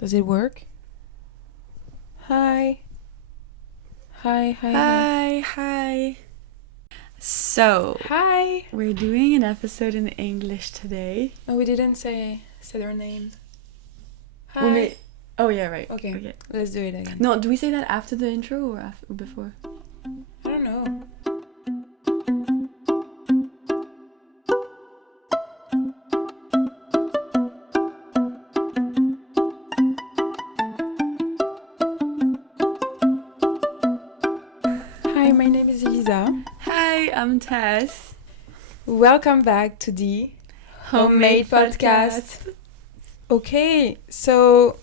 Does it work? Hi. Hi. Hi. So, Hi. we're doing an episode in English today. Oh, we didn't say their name. Hi. Oh, yeah, right. Okay, let's do it again. No, do we say that after the intro or before? I don't know. Hi, my name is Elisa. Hi, I'm Tess. Welcome back to the Homemade Podcast. Okay, so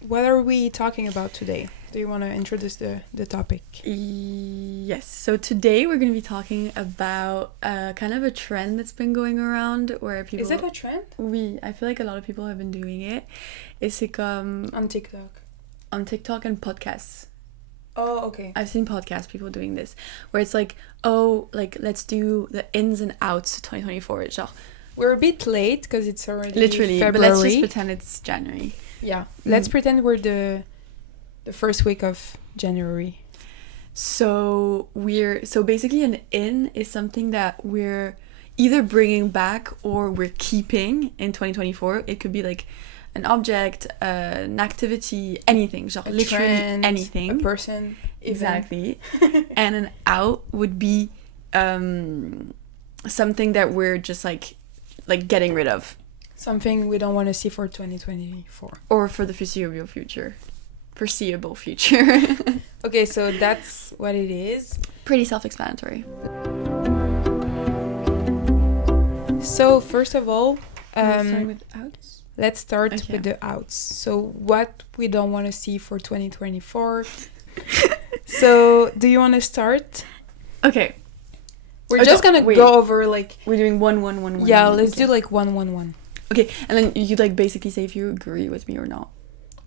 what are we talking about today? Do you want to introduce the topic? Yes, so today we're going to be talking about kind of a trend that's been going around where people... Is it a trend? I feel like a lot of people have been doing it. It's like on TikTok. On TikTok and podcasts. Oh, okay. I've seen podcast people doing this where it's like, let's do the ins and outs of 2024. Genre. We're a bit late because it's already literally February. But let's just pretend it's January. Yeah, let's pretend we're the first week of January. So basically an in is something that we're either bringing back or we're keeping in 2024. It could be like an object, an activity, anything, genre literally trend, anything, a person, exactly. And an out would be something that we're just like getting rid of, something we don't want to see for 2024 or for the foreseeable future. Okay, so that's what it is. Pretty self-explanatory. So first of all, starting with outs. Let's start with the outs. So what we don't want to see for 2024. So do you want to start? Okay. We're just going to go over like... We're doing one. Yeah, let's do like one. Okay, and then you like basically say if you agree with me or not.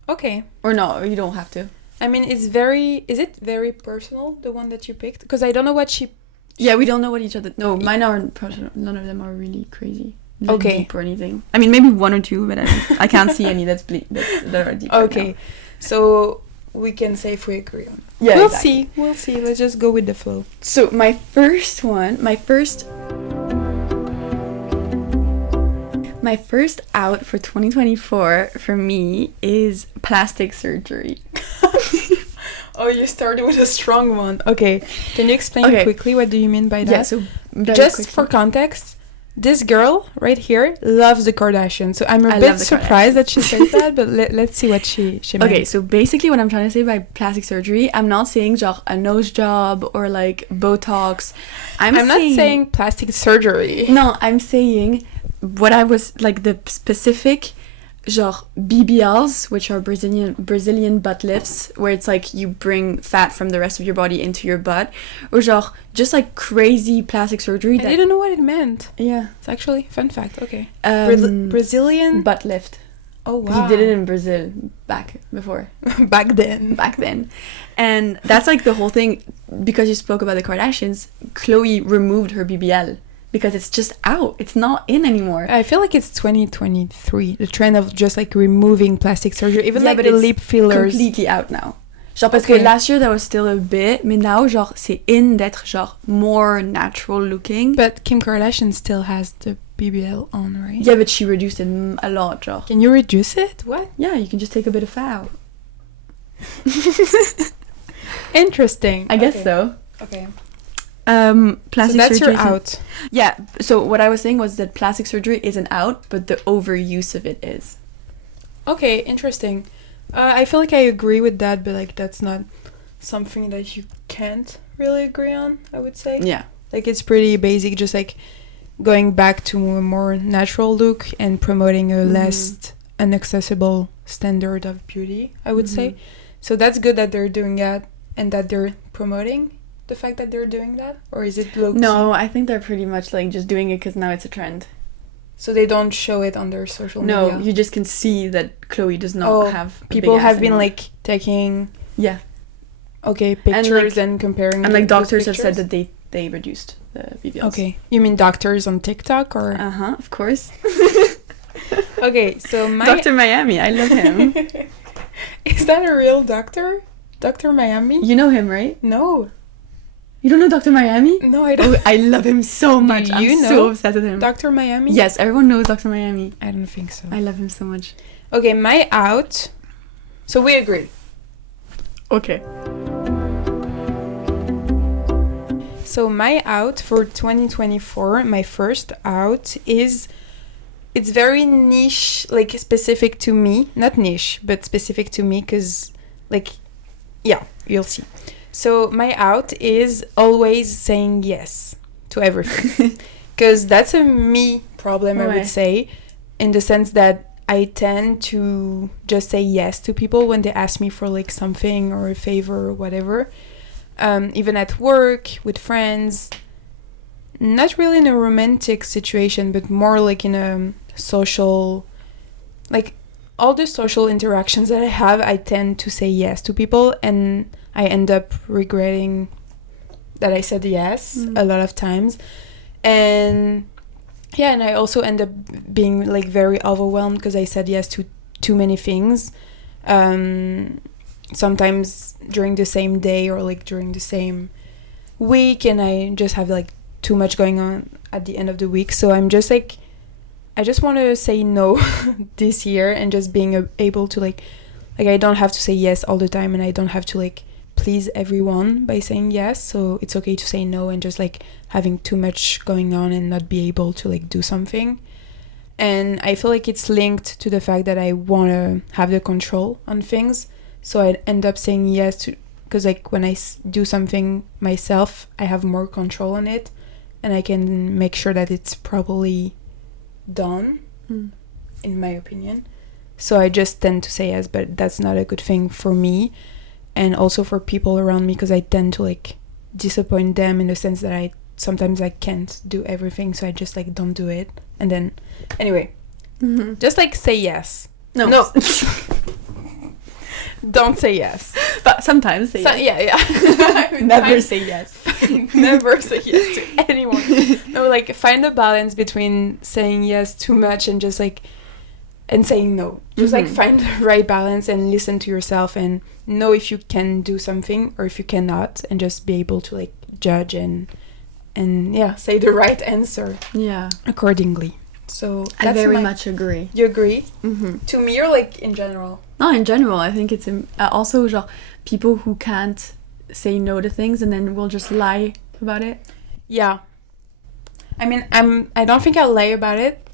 Okay. Or no, you don't have to. I mean, is it very personal, the one that you picked? Because I don't know what she... Yeah, we don't know what each other... No, mine aren't personal. None of them are really crazy. Okay. Deep or anything. I mean, maybe one or two, but I can't see any that are deep. Okay. Right now. So we can say if we agree on it. Yeah, We'll exactly. see. Let's just go with the flow. So my first out for 2024 for me is plastic surgery. Oh, you started with a strong one. Okay. Can you explain quickly what do you mean by that? Yeah, so just for context, this girl right here loves the Kardashians. So I'm a bit surprised that she says that, but let's see what she meant. Okay, so basically what I'm trying to say by plastic surgery, I'm not saying genre a nose job or like Botox. I'm not saying plastic surgery. No, I'm saying what I was like the specific genre BBLs, which are Brazilian butt lifts, where it's like you bring fat from the rest of your body into your butt, or genre just like crazy plastic surgery. I didn't know what it meant. Yeah, it's actually fun fact. Okay, Brazilian butt lift. Oh wow! He did it in Brazil back then, and that's like the whole thing. Because you spoke about the Kardashians, Khloe removed her BBL. Because it's just out. It's not in anymore. I feel like it's 2023. The trend of just like removing plastic surgery. Even like the lip fillers. Completely out now. Genre parce que last year that was still a bit. Mais now genre c'est in d'être genre more natural looking. But Kim Kardashian still has the BBL on, right? Yeah, but she reduced it a lot, genre. Can you reduce it? What? Yeah, you can just take a bit of fat out. Interesting. I guess so. Okay. Plastic so that's surgery your out. Yeah, so what I was saying was that plastic surgery isn't out, but the overuse of it is. Okay, interesting. I feel like I agree with that, but like that's not something that you can't really agree on, I would say. Yeah. Like it's pretty basic, just like going back to a more natural look and promoting a less inaccessible standard of beauty, I would say. So that's good that they're doing that and that they're promoting the fact that they're doing that, or is it low-key? No, I think they're pretty much like just doing it because now it's a trend. So they don't show it on their social media? No, you just can see that Khloe does not have people have been like taking pictures and comparing, and like doctors have said that they reduced the BBLs. Okay, you mean doctors on TikTok or? Of course. Okay, so Dr. Miami, I love him. Is that a real doctor? Dr. Miami? You know him, right? No. You don't know Dr. Miami? No, I don't. Oh, I love him so much. I'm so obsessed with him. Dr. Miami? Yes, everyone knows Dr. Miami. I don't think so. I love him so much. Okay, my out. So we agree. Okay. So my out for 2024, my first out is, it's very niche, like specific to me. Not niche, but specific to me because, like, yeah, you'll see. So my out is always saying yes to everything. Because that's a me problem, I would say, in the sense that I tend to just say yes to people when they ask me for like something or a favor or whatever. Even at work, with friends. Not really in a romantic situation, but more like in a social, like all the social interactions that I have, I tend to say yes to people, and I end up regretting that I said yes a lot of times. And yeah, and I also end up being like very overwhelmed because I said yes to too many things. Sometimes during the same day or like during the same week, and I just have like too much going on at the end of the week. So I'm just like, I just want to say no this year, and just being able to like I don't have to say yes all the time, and I don't have to like please everyone by saying yes. So it's okay to say no, and just like having too much going on and not be able to like do something. And I feel like it's linked to the fact that I want to have the control on things. So I end up saying yes to, because like when I do something myself, I have more control on it, and I can make sure that it's properly done, in my opinion. So I just tend to say yes, but that's not a good thing for me, and also for people around me, because I tend to like disappoint them in the sense that I sometimes I can't do everything, so I just like don't do it. And then anyway, just like say yes. No. Don't say yes. But sometimes say yes. Yeah. Never say yes. Never say yes to anyone. No, like find a balance between saying yes too much and just like, and saying no. Just like find the right balance and listen to yourself and know if you can do something or if you cannot, and just be able to like judge and yeah, say the right answer. Yeah. Accordingly. So I very much agree. You agree? To me, or like in general? No, in general, I think it's also genre people who can't say no to things and then will just lie about it. Yeah. I mean, I don't think I lie about it.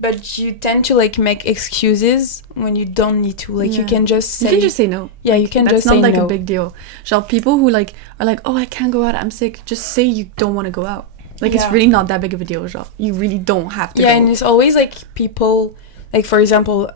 But you tend to like make excuses when you don't need to. Like you can just say. You can just say no. Yeah, you can just say no. That's not like a big deal. Genre people who like are like, oh, I can't go out, I'm sick. Just say you don't want to go out. Like it's really not that big of a deal. Genre you really don't have to. Yeah, go. And it's always like people, like for example,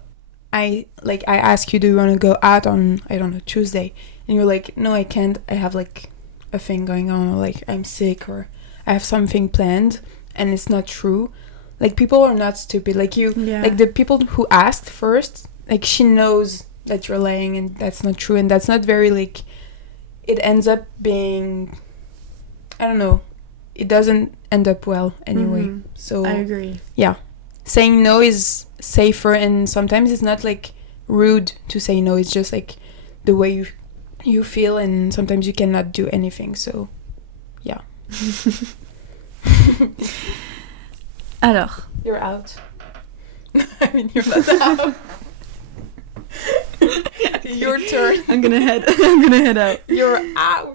I ask you, do you want to go out on, I don't know, Tuesday, and you're like, no, I can't. I have like a thing going on, or like I'm sick, or I have something planned, and it's not true. Like people are not stupid. Like you, like the people who asked first, like she knows that you're lying, and that's not true, and that's not very like. It ends up being, I don't know. It doesn't end up well anyway. So I agree. Yeah, saying no is safer, and sometimes it's not like rude to say no. It's just like the way you feel, and sometimes you cannot do anything. So yeah. Alors, you're out. I mean, you're not out. Your turn. I'm gonna head out. You're out.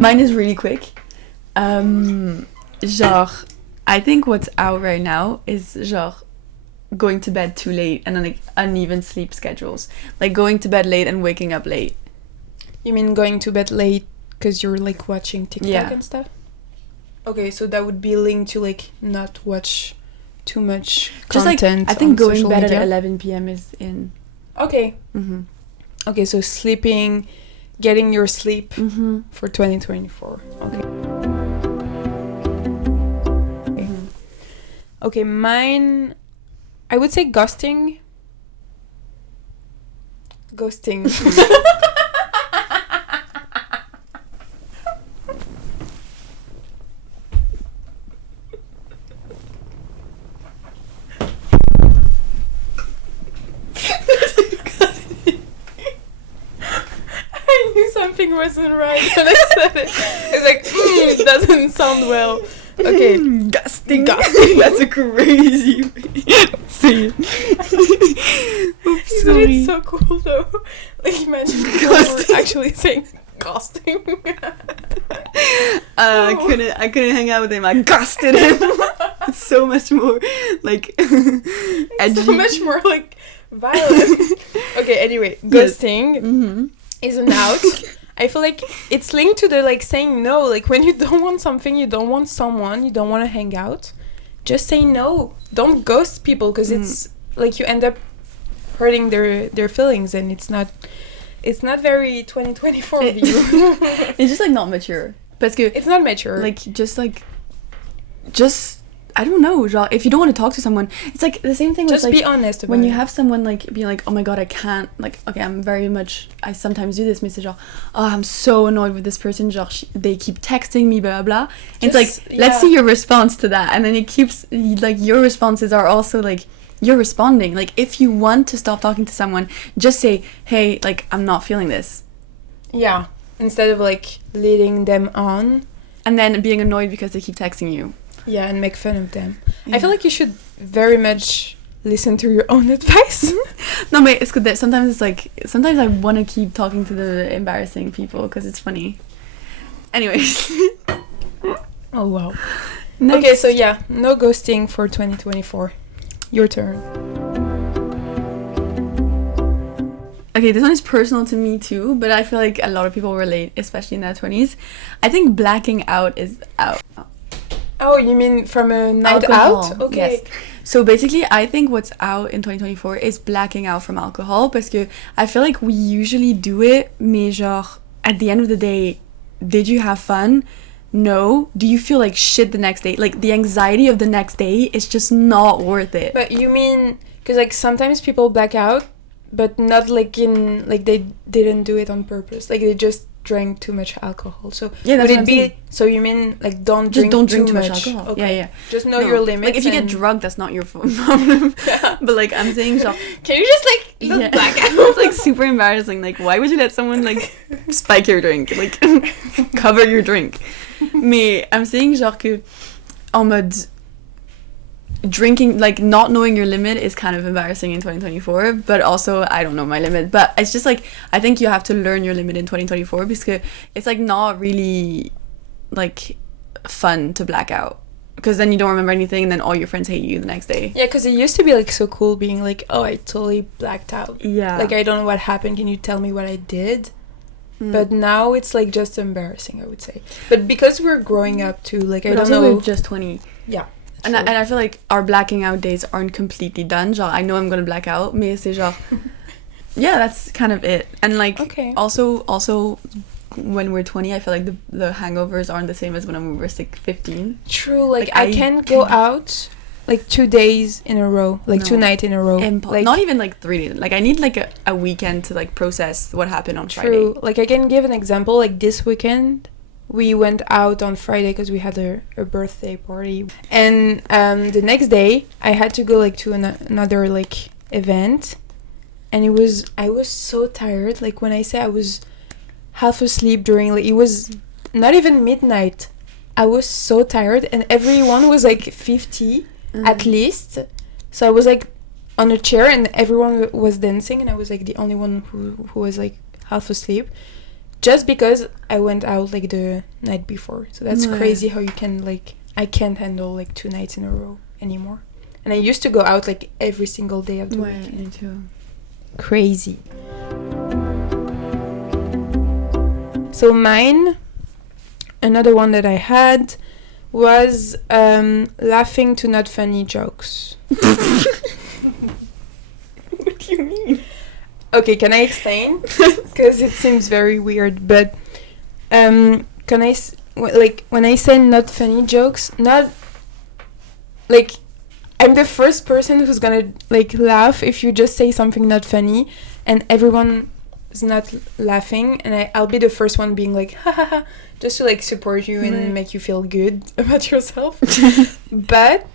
Mine is really quick. Genre, I think what's out right now is genre going to bed too late and then like uneven sleep schedules. Like going to bed late and waking up late. You mean going to bed late because you're like watching TikTok and stuff? Okay, so that would be linked to like not watch too much content. Just like I think going to bed at 11 p.m. is in. Okay. Okay, so sleeping, getting your sleep for 2024. Okay. Okay, mine, I would say ghosting. timing wasn't right when I said it. It's like, it doesn't sound well. Okay. Gusting. That's a crazy way. See. Oops, Isn't it so cool though? Like imagine we're actually saying ghosting. I couldn't hang out with him. I ghosted him. It's so much more like edgy. So much more like violent. Okay, anyway, ghosting is an out. I feel like it's linked to the like saying no. Like when you don't want something, you don't want someone, you don't want to hang out, just say no. Don't ghost people because it's like you end up hurting their feelings, and it's not very 2024 of you. It's just like not mature. Parce que it's not mature. Like just I don't know, genre, if you don't want to talk to someone, it's like the same thing with just like be honest about when you it. have someone like being like, oh my god, I can't, like, okay, I sometimes do this, mais c'est genre, oh, I'm so annoyed with this person, genre they keep texting me, blah blah blah. It's like, let's see your response to that, and then it keeps like your responses are also like you're responding. Like if you want to stop talking to someone, just say, hey, like I'm not feeling this. Yeah, instead of like leading them on and then being annoyed because they keep texting you. Yeah, and make fun of them. Yeah. I feel like you should very much listen to your own advice. No, but it's good that sometimes I want to keep talking to the embarrassing people because it's funny. Anyways. Oh, wow. Next. Okay, so yeah, no ghosting for 2024. Your turn. Okay, this one is personal to me too, but I feel like a lot of people relate, especially in their 20s. I think blacking out is out. Oh, you mean from a night alcohol. out? Okay. Yes. So basically, I think what's out in 2024 is blacking out from alcohol, parce que I feel like we usually do it, mais genre, at the end of the day, did you have fun? No. Do you feel like shit the next day? Like, the anxiety of the next day is just not worth it. But you mean, because like sometimes people black out, but not like in, like they didn't do it on purpose. Like they just drank too much alcohol. So yeah, that's would what it be saying. So you mean like don't drink too much alcohol. Okay. Yeah. Just know your limits. Like if you get drunk, that's not your problem. Yeah. But like I'm saying, genre, can you just like look black out? It's like super embarrassing. Like why would you let someone like spike your drink, like cover your drink? Mais I'm saying genre que en mode drinking, like not knowing your limit is kind of embarrassing in 2024, but also I don't know my limit, but it's just like I think you have to learn your limit in 2024 because it's like not really like fun to black out because then you don't remember anything and then all your friends hate you the next day. Yeah, because it used to be like so cool being like, oh, I totally blacked out. Yeah, like I don't know what happened, can you tell me what I did? But now it's like just embarrassing, I would say. But because we're growing up too, like I don't know, we're just 20. Yeah. And I feel like our blacking out days aren't completely done. Genre, I know I'm gonna black out, mais c'est genre, yeah, that's kind of it. And like, also, when we're 20, I feel like the hangovers aren't the same as when we were 15. True, like I can go out like 2 days in a row, like 2 nights in a row. Like, not even like 3 days. Like I need like a weekend to like process what happened on Friday. True, like I can give an example. Like this weekend, we went out on Friday because we had a birthday party, and the next day I had to go like to another like event, and I was so tired. Like when I say I was half asleep during, like it was not even midnight. I was so tired, and everyone was like 50 at least. So I was like on a chair, and everyone was dancing, and I was like the only one who was like half asleep. Just because I went out like the night before. So that's crazy how you can like, I can't handle like 2 nights in a row anymore. And I used to go out like every single day of the week. Me too. Crazy. So mine, another one that I had was laughing to not funny jokes. What do you mean? Okay, can I explain? Because it seems very weird, but can I like when I say not funny jokes, not like I'm the first person who's gonna like laugh if you just say something not funny and everyone is not laughing, and I'll be the first one being like ha ha ha, just to like support you and make you feel good about yourself. But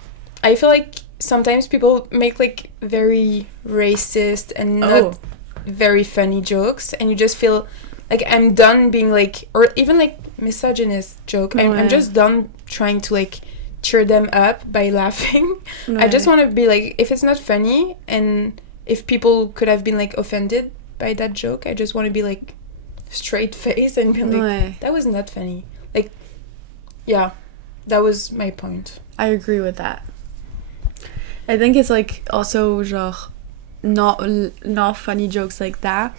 I feel like sometimes people make like very racist and not very funny jokes, and you just feel like I'm done being like, or even like misogynist joke. I'm just done trying to like cheer them up by laughing. I just want to be like, if it's not funny and if people could have been like offended by that joke, I just want to be like straight face and be like, that was not funny. Like, yeah, that was my point. I agree with that. I think it's like also genre not funny jokes like that.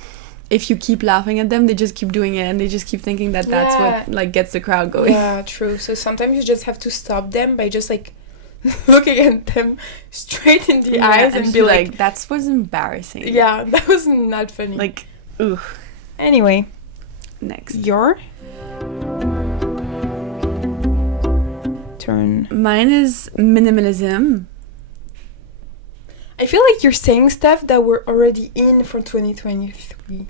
If you keep laughing at them, they just keep doing it and they just keep thinking that that's what like gets the crowd going. Yeah, true. So sometimes you just have to stop them by just like looking at them straight in the eyes and be like, that was embarrassing. Yeah, that was not funny. Like, ugh. Anyway, next. Your turn. Mine is minimalism. I feel like you're saying stuff that were already in for 2023.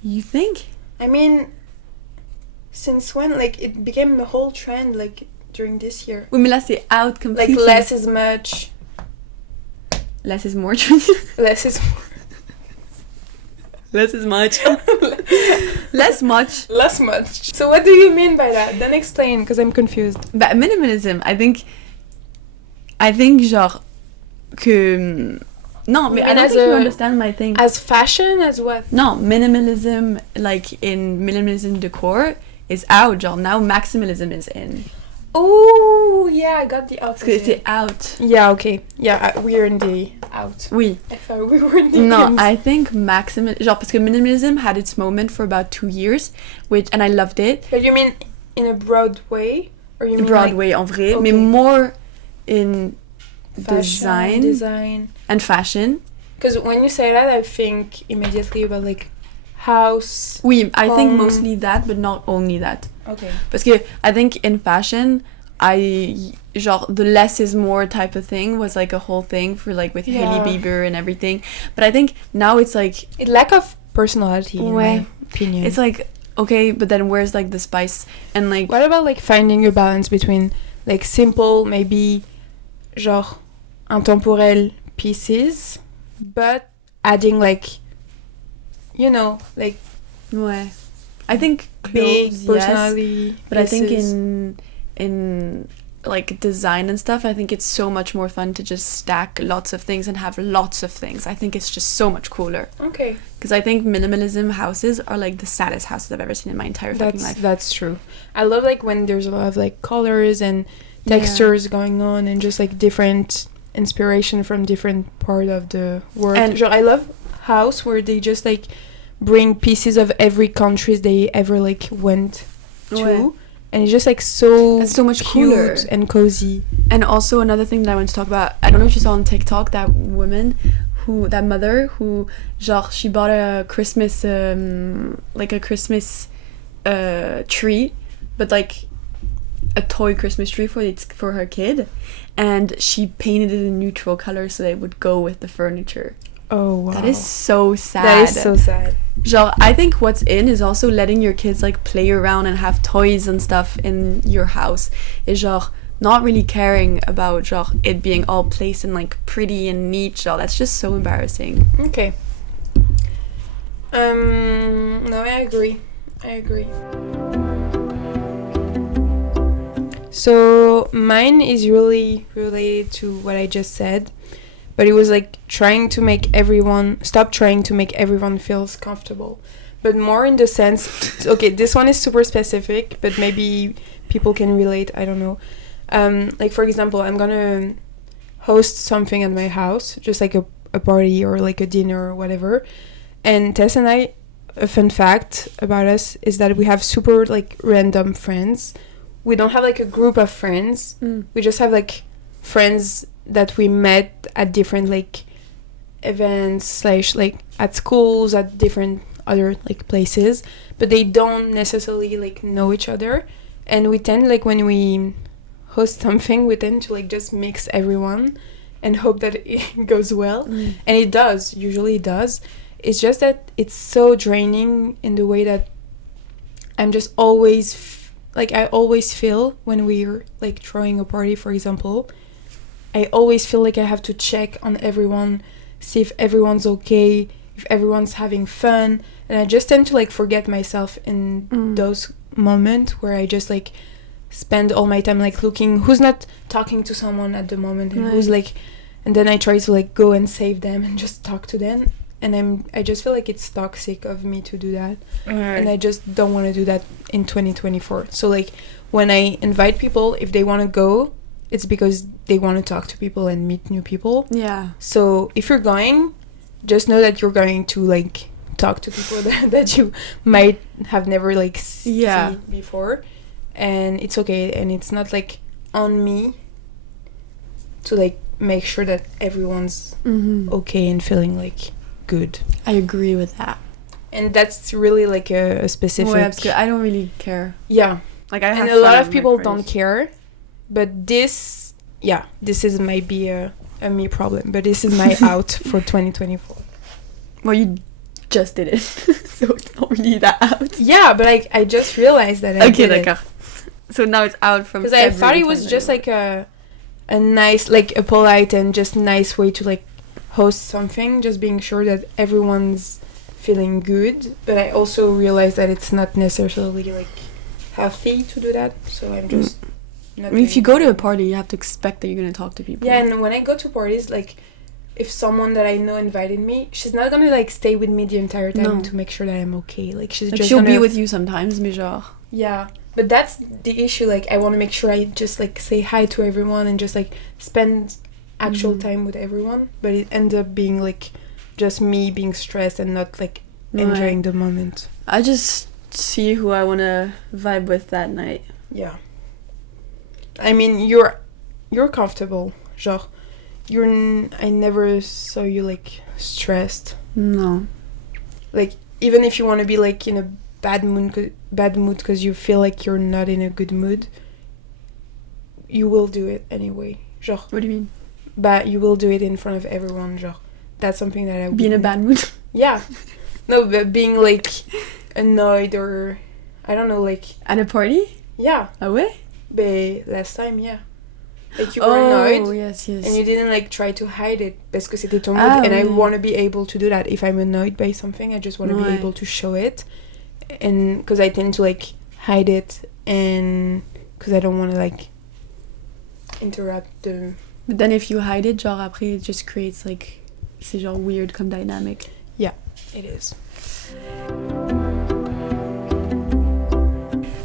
You think? I mean, since when? Like, it became a whole trend, like, during this year. Oui, mais là, c'est out completely. Like, less is much. Less is more. Less is more. Less is much. Less much. Less much. So what do you mean by that? Then explain, because I'm confused. But minimalism, I think genre que no, mais I don't think you understand my thing. As fashion, as what? No, minimalism, like in minimalism decor, is out. Genre now maximalism is in. Oh yeah, I got the opposite. Because c'est out. Yeah, okay. Yeah, we're in the out. Oui. I thought we were in the No, ins. I think genre parce que minimalism had its moment for about 2 years, and I loved it. But you mean in a broad way, or you mean Broadway like, en vrai, okay. mais more in fashion, design and fashion. Because when you say that, I think immediately about like house. Oui, I think mostly that, but not only that. Okay. Parce que I think in fashion, genre the less is more type of thing was like a whole thing for like with Hailey Bieber and everything. But I think now it's like it lack of personality in my opinion. It's like okay, but then where's like the spice and like what about like finding your balance between like simple maybe genre intemporel pieces but adding like you know like ouais. I think big clothes, personality yes, but pieces. I think in like design and stuff, I think it's so much more fun to just stack lots of things and have lots of things. I think it's just so much cooler. Okay. Because I think minimalism houses are like the saddest houses I've ever seen in my entire fucking life. That's true. I love like when there's a lot of like colors and textures going on and just like different inspiration from different part of the world. And I love house where they just like bring pieces of every country they ever like went to. And it's just like so much cute cooler and cozy. And also another thing that I want to talk about, I don't know if you saw on TikTok that mother who genre she bought a Christmas like a Christmas tree, but like a toy Christmas tree for her kid, and she painted it in neutral colors so that it would go with the furniture. Oh wow. That is so sad. That is so sad. Genre, I think what's in is also letting your kids like play around and have toys and stuff in your house. Is genre not really caring about genre it being all placed and like pretty and neat. Genre that's just so embarrassing. Okay. No, I agree. So mine is really related to what I just said. But it was like stop trying to make everyone feels comfortable. But more in the sense, okay, this one is super specific, but maybe people can relate, I don't know. Like for example, I'm gonna host something at my house, just like a party or like a dinner or whatever. And Tess and I, a fun fact about us is that we have super like random friends. We don't have like a group of friends. We just have like friends that we met at different like events / like at schools, at different other like places, but they don't necessarily like know each other. And we tend like when we host something, we tend to like just mix everyone and hope that it goes well. And it does, usually it does. It's just that it's so draining in the way that I'm just always I always feel when we're like throwing a party, for example, I always feel like I have to check on everyone, see if everyone's okay, if everyone's having fun, and I just tend to like forget myself in those moments where I just like spend all my time like looking who's not talking to someone at the moment and who's like, and then I try to like go and save them and just talk to them, and I just feel like it's toxic of me to do that, and I just don't want to do that in 2024. So like when I invite people, if they want to go, it's because they want to talk to people and meet new people. Yeah. So if you're going, just know that you're going to like talk to people that you might have never like seen before, and it's okay, and it's not like on me to like make sure that everyone's okay and feeling like good. I agree with that, and that's really like a specific. Well, that's good. I don't really care. Yeah, like I have and a lot of people don't care, but this is might be a me problem, but this is my out for 2024. Well, you just did it, so it's not really that out. Yeah, but I just realized that I did it. So now it's out from. Because I thought it was just like a nice, like a polite and just nice way to like host something, just being sure that everyone's feeling good. But I also realized that it's not necessarily like healthy to do that. So I'm just. I mean, if you go to a party, you have to expect that you're gonna talk to people. Yeah, and when I go to parties, like, if someone that I know invited me, she's not gonna like stay with me the entire time to make sure that I'm okay. Like she's like just she'll be with you sometimes, mais genre. Yeah, but that's the issue. Like I want to make sure I just like say hi to everyone and just like spend actual time with everyone. But it ends up being like just me being stressed and not like enjoying the moment. I just see who I want to vibe with that night. Yeah. I mean, you're comfortable, genre. I never saw you like stressed. No. Like even if you want to be like in a bad mood because you feel like you're not in a good mood, you will do it anyway. Genre. What do you mean? But you will do it in front of everyone. Genre. That's something that I be in a bad mood. Yeah. No, but being like annoyed or I don't know, like at a party. Yeah. Ah ouais? But last time, yeah. Like you were annoyed. Yes. And you didn't like try to hide it parce que c'était ton mood. And I want to be able to do that. If I'm annoyed by something, I just want to be able to show it. And because I tend to like hide it, and because I don't want to like interrupt the. But then if you hide it, genre après it just creates like c'est genre weird comme dynamic. Yeah, it is.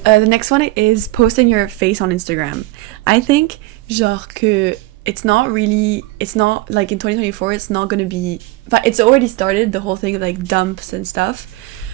The next one is posting your face on Instagram. I think genre que it's not like in 2024 it's not gonna be, but it's already started, the whole thing of like dumps and stuff,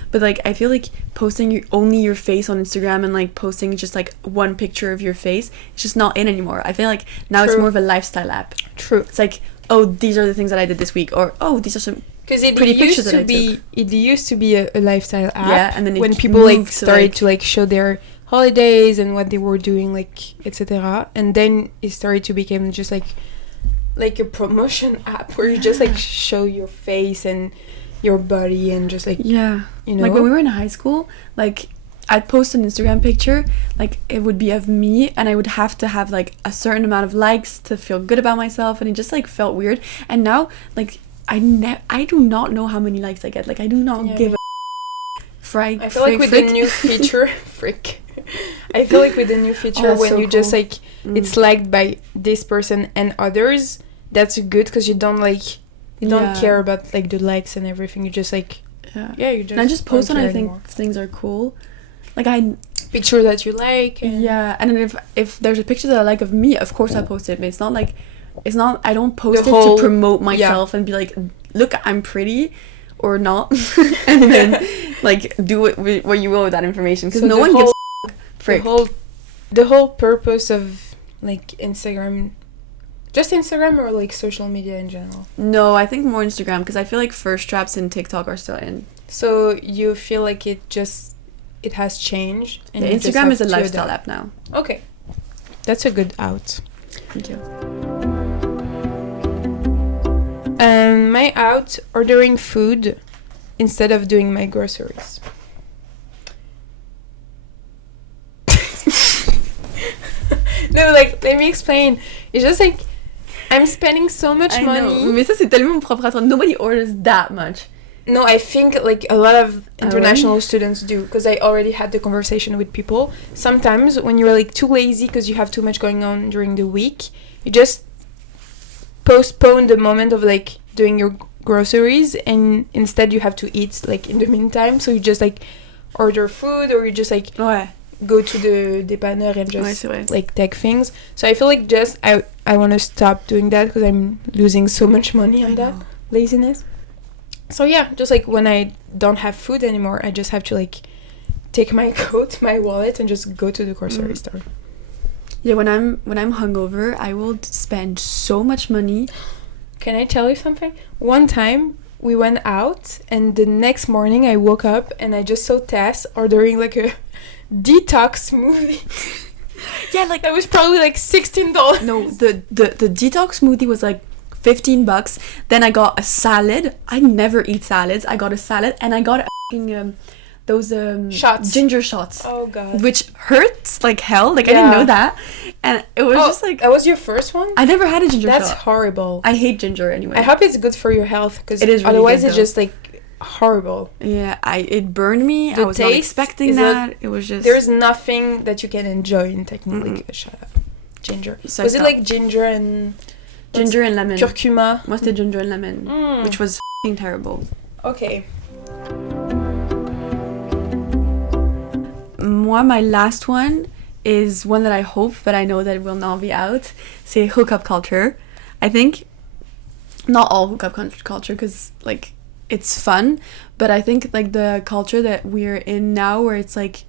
but like I feel like posting only your face on Instagram and like posting just like one picture of your face, it's just not in anymore. I feel like now it's more of a lifestyle app. True. It's like, oh, these are the things that I did this week, or oh, these are some pretty pictures that I took. It used to be a lifestyle app. Yeah, and then when people like started to like show their holidays and what they were doing, like etc. And then it started to become just like a promotion app where you just like show your face and your body and just like you know. Like when we were in high school, like I'd post an Instagram picture, like it would be of me, and I would have to have like a certain amount of likes to feel good about myself, and it just like felt weird. And now like I do not know how many likes I get. Like I do not give a frick. I feel like with the new feature, frick. I feel like with the new feature when you just like it's liked by this person and others, that's good because you don't care about like the likes and everything. You just like you just. And I just post when I think things are cool. Like picture that you like. And and then if there's a picture that I like of me, of course I post it. But it's not like I don't post it to promote myself and be like, look, I'm pretty or not, and then like do what you will with that information, because no one gives frick. The whole purpose of like Instagram, just Instagram or like social media in general? No, I think more Instagram, because I feel like First Traps and TikTok are still in. So you feel like it has changed, and Instagram is a lifestyle app now. Okay, that's a good out. Thank you. My out, ordering food instead of doing my groceries. No, like, let me explain. It's just like, I'm spending so much money. Mais ça, c'est tellement propre à toi. Nobody orders that much. No, I think like a lot of international students do, because I already had the conversation with people. Sometimes when you're like too lazy because you have too much going on during the week, you just postpone the moment of like doing your groceries, and instead you have to eat like in the meantime. So you just like order food, or you just like go to the dépanneur and just like take things. So I feel like just I want to stop doing that because I'm losing so much money on that laziness. So yeah, just like when I don't have food anymore, I just have to like take my coat, my wallet, and just go to the grocery store. Yeah, when I'm hungover, I will spend so much money. Can I tell you something? One time we went out, and the next morning I woke up and I just saw Tess ordering like a detox smoothie. Yeah, like that was probably like $16. No, the detox smoothie was like $15. Then I got a salad. I never eat salads. I got a salad, and I got a those shots, ginger shots. Oh god, which hurts like hell. Like I didn't know that, and it was just like that was your first one. I never had a ginger shot. That's horrible. I hate ginger anyway. I hope it's good for your health, because it is really otherwise good, it's just like horrible. Yeah, it burned me. I was not expecting that. It was just there's nothing that you can enjoy in taking like a shot of ginger. So was it like ginger and lemon? Curcuma. Moi c'était ginger and lemon, which was f***ing terrible. Okay. Moi, my last one is one that I hope, but I know that it will not be out. C'est hookup culture. I think not all hookup culture, because like it's fun, but I think like the culture that we're in now, where it's like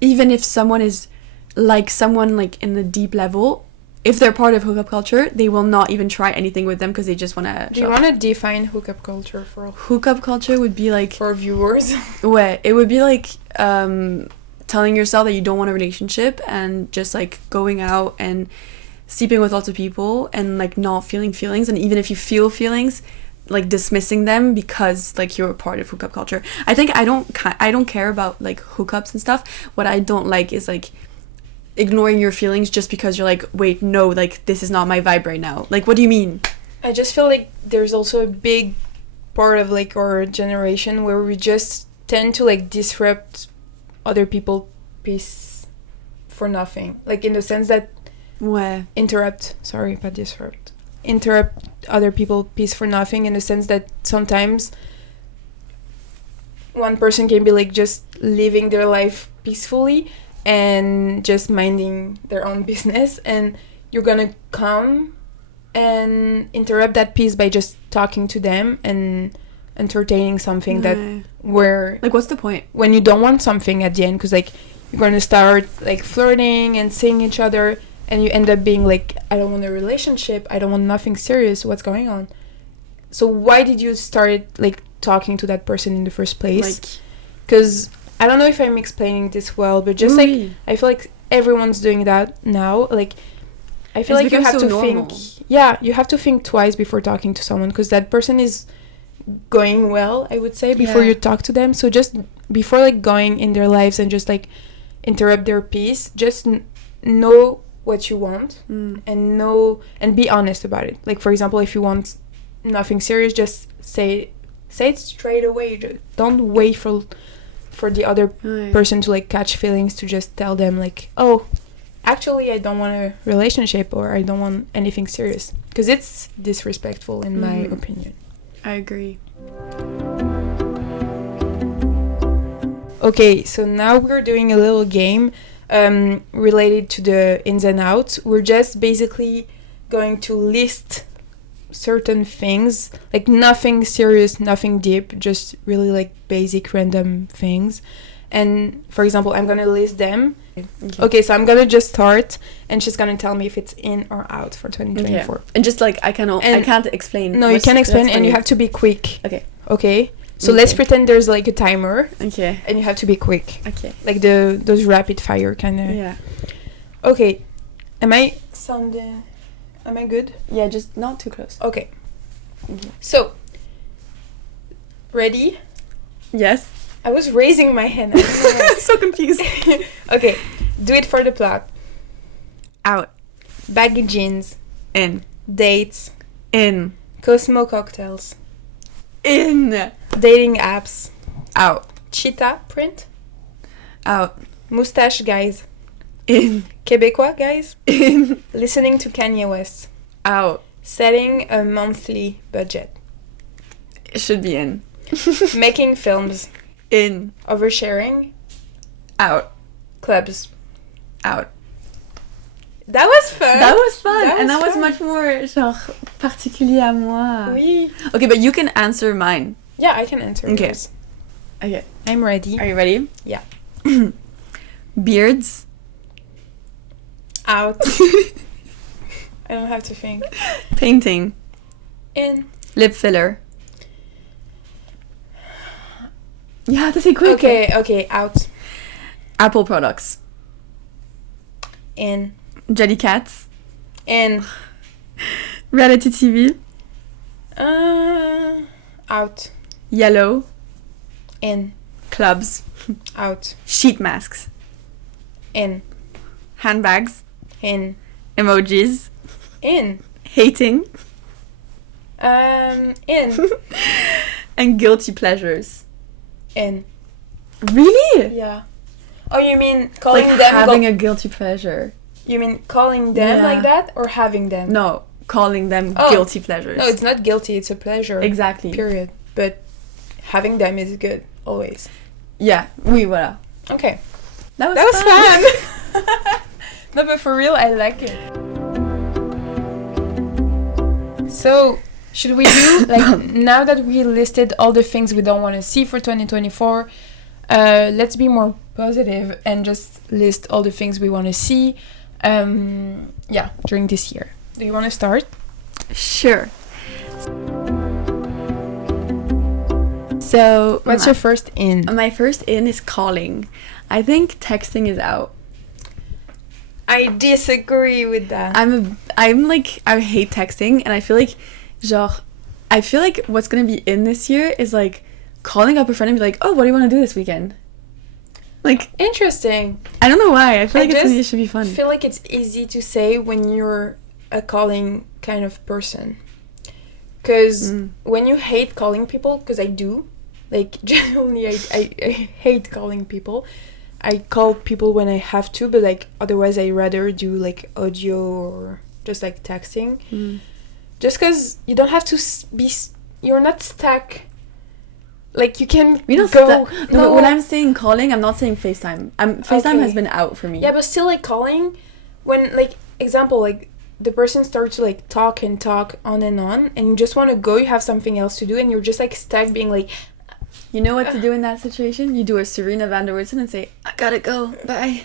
even if someone is like someone like in the deep level, if they're part of hookup culture, they will not even try anything with them because they just want to. Do you want to define hookup culture for? Hookup culture would be like for viewers. Ouais, it would be like telling yourself that you don't want a relationship and just like going out and sleeping with lots of people and like not feeling feelings, and even if you feel feelings, like dismissing them because like you're a part of hookup culture. I think I don't care about like hookups and stuff. What I don't like is like ignoring your feelings just because you're like, wait, no, like this is not my vibe right now. Like, what do you mean? I just feel like there's also a big part of like our generation where we just tend to like disrupt other people's peace for nothing, like in the sense that interrupt other people's peace for nothing, in the sense that sometimes one person can be like just living their life peacefully and just minding their own business, and you're gonna come and interrupt that peace by just talking to them and entertaining something that where like what's the point when you don't want something at the end, because like you're gonna start like flirting and seeing each other, and you end up being like, I don't want a relationship, I don't want nothing serious, what's going on? So why did you start like talking to that person in the first place? Because I don't know if I'm explaining this well, but just like I feel like everyone's doing that now. Like I feel like you have to think. Yeah, you have to think twice before talking to someone, because that person is going well, I would say, before you talk to them. So just before like going in their lives and just like interrupt their peace, just know what you want and know and be honest about it. Like for example, if you want nothing serious, just say it straight away. Just don't wait for the other person to like catch feelings to just tell them like, oh, actually I don't want a relationship, or I don't want anything serious, because it's disrespectful in my opinion. I agree. Okay, so now we're doing a little game related to the ins and outs. We're just basically going to list certain things, like nothing serious, nothing deep, just really like basic random things. And for example, I'm gonna list them. Okay, so I'm gonna just start, and she's gonna tell me if it's in or out for 2024. Yeah. And just like I can't explain. No, you can explain, and you have to be quick. Okay. So let's pretend there's like a timer. Okay. And you have to be quick. Okay. Like those rapid fire kind of. Yeah. Okay. Am I good? Yeah, just not too close. Okay. So, ready? Yes. I was raising my hand. So confused. Okay. Do it for the plot. Out. Baggy jeans. In. Dates. In. Cosmo cocktails. In. Dating apps. Out. Cheetah print. Out. Moustache guys. In. Québécois guys. In. Listening to Kanye West. Out. Setting a monthly budget. It should be in. Making films. In. Oversharing. Out. Clubs. Out. That was fun. That was fun. And that was fun. much more, genre, particulier à moi. Oui. Okay, but you can answer mine. Yeah, I can answer Okay. yours. Okay. I'm ready. Are you ready? Yeah. Beards. Out. I don't have to think. Painting. In. Lip filler. You have to say quick. Okay, out. Apple products. In. Jelly cats. In. Reality TV. Out. Yellow. In. Clubs. Out. Sheet masks. In. Handbags. In. Emojis. In. Hating. In. And guilty pleasures. In. Really? Yeah. Oh, you mean calling Like them... having a guilty pleasure. You mean calling them Yeah. like that or having them? No, calling them Oh. guilty pleasures. No, it's not guilty, it's a pleasure. Exactly. Period. But having them is good, always. Yeah, oui, voilà. Okay. That was That was fun! No, but for real, I like it. So, should we do, like, now that we listed all the things we don't want to see for 2024, let's be more positive and just list all the things we want to see, during this year. Do you want to start? Sure. So, What's your first in? my first in is calling. I think texting is out. I disagree with that. I hate texting, and I feel like what's gonna be in this year is like calling up a friend and be like, oh, what do you want to do this weekend? Like, Interesting. I don't know why. I feel like just it should be fun. I feel like it's easy to say when you're a calling kind of person. Because when you hate calling people, because I do, like, genuinely, I hate calling people. I call people when I have to, but, like, otherwise I rather do, like, audio or just, like, texting. Just because you don't have to you're not stuck. Like, you can We don't go... No, but when I'm saying calling, I'm not saying FaceTime. FaceTime Okay. has been out for me. Yeah, but still, like, calling, when, like, example, like, the person starts to, like, talk on, and you just want to go, you have something else to do, and you're just, like, stuck being, like... You know what to do in that situation? You do a Serena van der Woodsen and say, I gotta go, bye.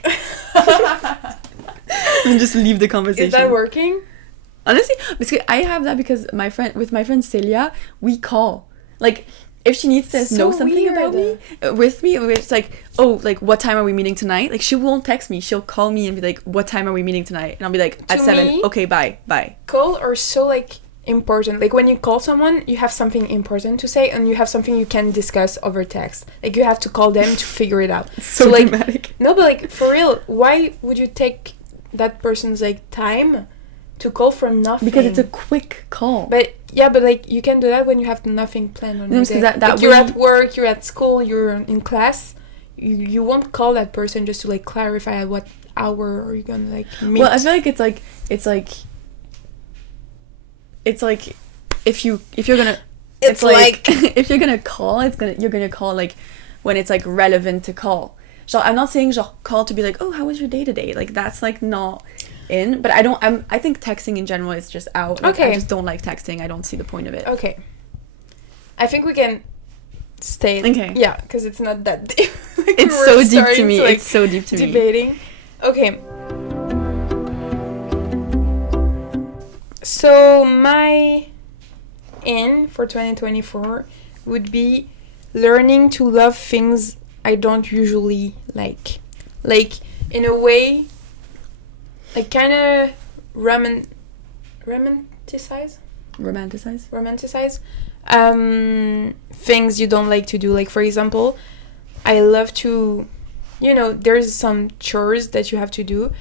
And just leave the conversation. Is that working? Honestly, because I have that because with my friend Celia, we call. Like, if she needs to So know something about me, weird. with me, it's like, oh, like, what time are we meeting tonight? Like, she won't text me. She'll call me and be like, what time are we meeting tonight? And I'll be like, at To 7. me- Okay, bye. Call are so, like, important. Like, when you call someone, you have something important to say, and you have something you can discuss over text. Like, you have to call them to figure it out. So like, dramatic. No, but, like, for real, why would you take that person's, like, time to call for nothing? Because it's a quick call. But yeah, but like you can do that when you have nothing planned on No, your because day. that Like, you're way- at work, you're at school, you're in class. You won't call that person just to like clarify at what hour are you gonna like meet. Well, I feel like it's like if you're gonna It's like- if you're gonna call, you're gonna call like when it's like relevant to call. So I'm not saying genre call to be like, oh, how was your day today? Like that's like not in. But I think texting in general is just out. Like, Okay. I just don't like texting. I don't see the point of it. Okay. I think we can stay. Okay. Yeah, because it's not that deep. Like, It's we're so deep to starting me. like, It's so deep to me. debating. Okay. So my in for 2024 would be learning to love things I don't usually like. Like, in a way, like kind of romanticize things you don't like to do. Like, for example, I love to, there's some chores that you have to do,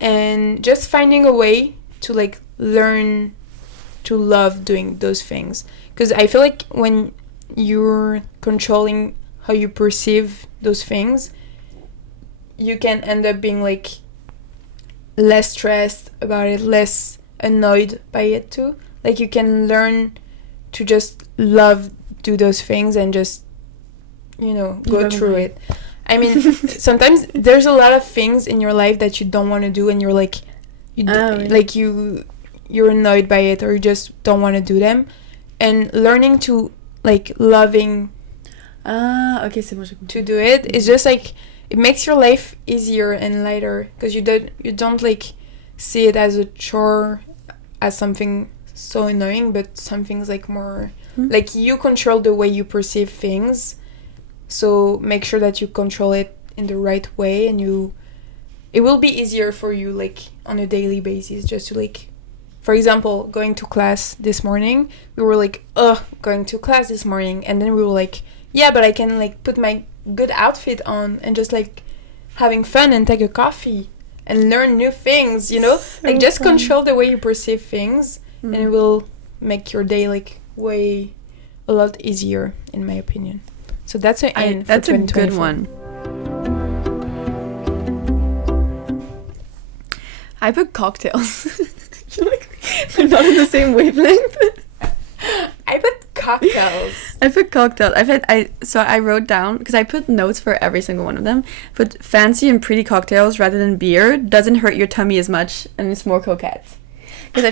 and just finding a way to like learn to love doing those things, because I feel like when you're controlling how you perceive those things, you can end up being like less stressed about it, less annoyed by it too. Like you can learn to just do those things and just, you know, go through it. I mean, sometimes there's a lot of things in your life that you don't want to do, and you're like, like you're annoyed by it, or you just don't want to do them. And learning to like loving c'est bon, j'ai compris. to do it is just like, it makes your life easier and lighter, because you don't like see it as a chore, as something so annoying, but something's like more like you control the way you perceive things. So make sure that you control it in the right way, and it will be easier for you like on a daily basis, just to like, for example, going to class this morning, we were like, going to class this morning, and then we were like, yeah, but I can like put my good outfit on and just like having fun and take a coffee and learn new things, you know? So like just control the way you perceive things, and it will make your day like a lot easier, in my opinion. So that's that's a good one. I put cocktails. I feel like we're not in the same wavelength. I put cocktails. I wrote down, because I put notes for every single one of them, but fancy and pretty cocktails rather than beer doesn't hurt your tummy as much, and it's more coquette. Because I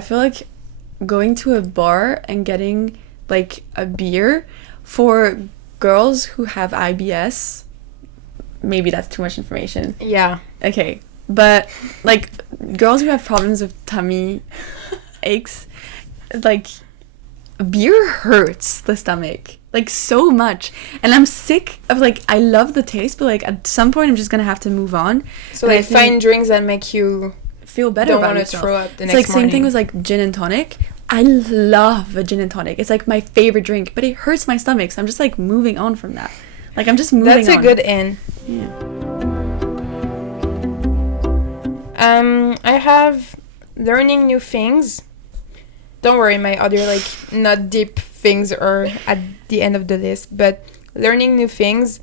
feel like going to a bar and getting like a beer for girls who have IBS, maybe that's too much information. Yeah. Okay. But like girls who have problems with tummy aches, like beer hurts the stomach like so much, and I'm sick of like, I love the taste, but like at some point I'm just gonna have to move on. So like find drinks that make you feel better about yourself. Throw up the next morning. It's like same thing with like gin and tonic. I love a gin and tonic. It's like my favorite drink, but it hurts my stomach, so I'm just like moving on from that. Like I'm just moving on. That's a good in. Yeah. I have learning new things. Don't worry, my other like not deep things are at the end of the list, but learning new things,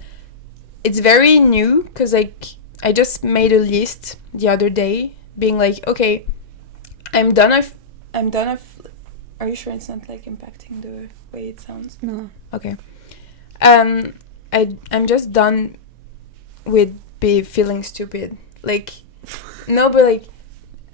it's very new, because like I just made a list the other day, being like, okay, I'm done of are you sure it's not like impacting the way it sounds? No. Okay. I'm just done with feeling stupid. Like, no, but like,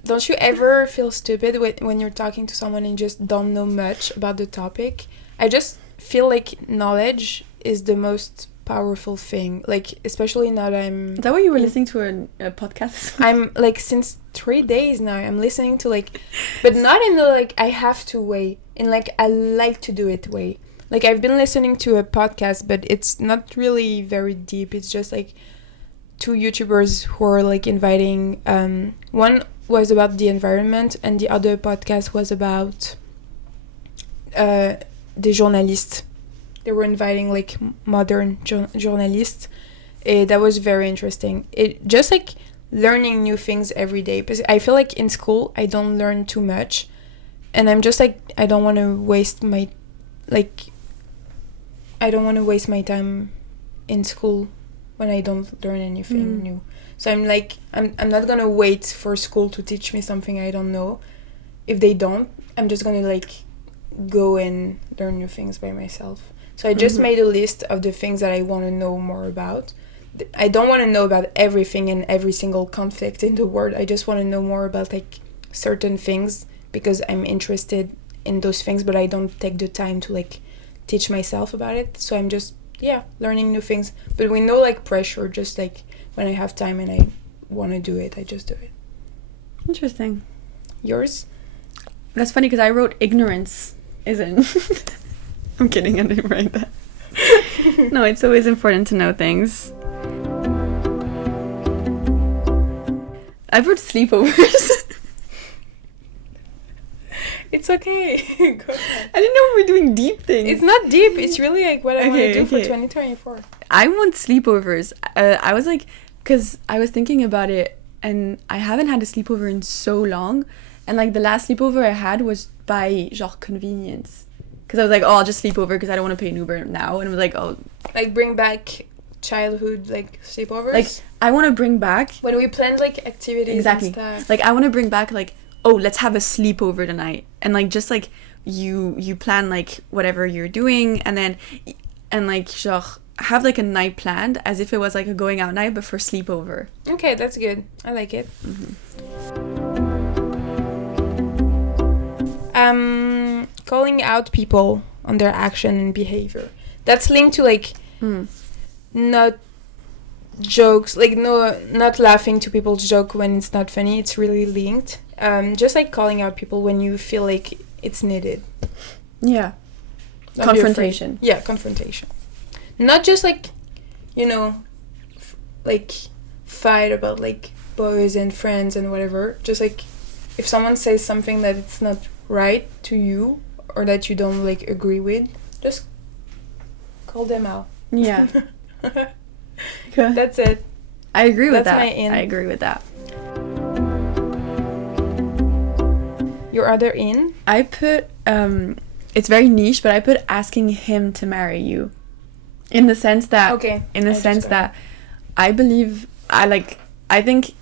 don't you ever feel stupid when you're talking to someone and you just don't know much about the topic? I just feel like knowledge is the most powerful thing. Like, especially now that I'm... Is that why you were listening to a podcast? I'm like, since 3 days now, I'm listening to like... But not in the like, I have to way. In like, I like to do it way. Like, I've been listening to a podcast, but it's not really very deep. It's just like 2 YouTubers who are like inviting... one was about the environment, and the other podcast was about des journalistes. They were inviting like modern journalists. That was very interesting. It just like learning new things every day, because I feel like in school I don't learn too much, and I'm just like, I don't want to waste my time in school when I don't learn anything new. So I'm like, I'm not gonna wait for school to teach me something I don't know. If they don't, I'm just gonna like go and learn new things by myself. So I just made a list of the things that I want to know more about. I don't want to know about everything and every single conflict in the world. I just want to know more about like certain things, because I'm interested in those things, but I don't take the time to like teach myself about it. So I'm just learning new things, but with no like pressure. Just like when I have time and I want to do it, I just do it. Interesting. Yours? That's funny, because I wrote ignorance isn't. I'm kidding, I didn't write that. No, it's always important to know things. I wrote sleepovers. It's okay. Go ahead. I didn't know we were doing deep things. It's not deep. It's really like what I want to do for 2024. I want sleepovers. I was like, because I was thinking about it, and I haven't had a sleepover in so long. And like the last sleepover I had was by genre convenience. because I was like, oh, I'll just sleep over because I don't want to pay an Uber now. And I was like, oh, Like bring back childhood like sleepovers. like I want to bring back when we planned like activities exactly. and stuff. Like I want to bring back like, oh, let's have a sleepover tonight, and like just like you plan like whatever you're doing, and then and like genre have like a night planned as if it was like a going out night but for sleepover. Okay, that's good. I like it. Calling out people on their action and behavior. That's linked to like not jokes, like not laughing to people's joke when it's not funny. It's really linked. Just like calling out people when you feel like it's needed. Yeah. Don't be afraid. Confrontation. Yeah, confrontation. Not just like, you know, like fight about like boys and friends and whatever. Just like if someone says something that it's not right to you or that you don't like agree with, just call them out. Yeah. That's it. I agree with That's that. my in. I agree with that. Your other in? I put it's very niche, but I put asking him to marry you. In the sense that I believe I think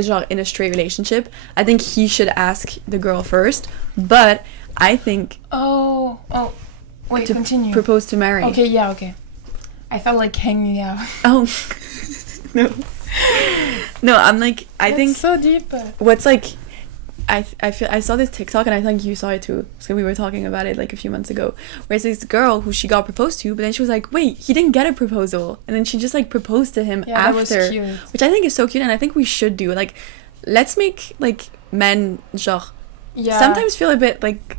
genre in a straight relationship, I think he should ask the girl first, but I think wait, to continue. propose to marry. Okay, yeah, okay. I felt like hanging out. Oh. No, I'm like I That's think so deep. what's like I feel I saw this TikTok and I think you saw it too, so we were talking about it like a few months ago, where it's this girl who she got proposed to, but then she was like, wait, he didn't get a proposal, and then she just like proposed to him after, that was cute. which I think is so cute, and I think we should do like, let's make like men genre sometimes feel a bit like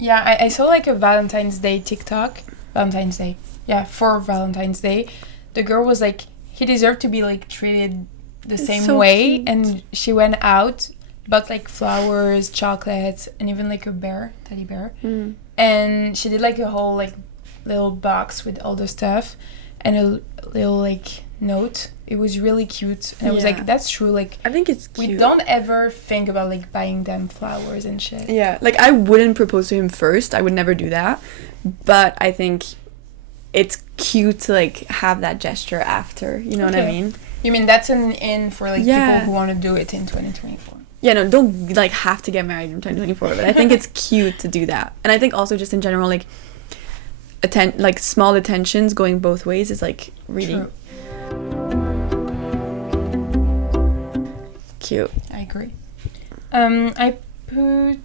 I saw like a Valentine's Day TikTok. Valentine's Day. Yeah, for Valentine's Day. The girl was like, he deserved to be like treated the same so way, cute. and she went out, bought like flowers, chocolates, and even like a teddy bear. And she did like a whole like little box with all the stuff and a little like note. It was really cute, and I was like, that's true, like I think it's cute. we don't ever think about like buying them flowers and shit. Yeah, like I wouldn't propose to him first, I would never do that, but I think it's cute to like have that gesture after, you know what I mean? You mean that's an in for like people who want to do it in 2024? Yeah, no, don't like have to get married in 2024, but I think it's cute to do that. And I think also just in general, like like small attentions going both ways is like really True. cute. I agree. I put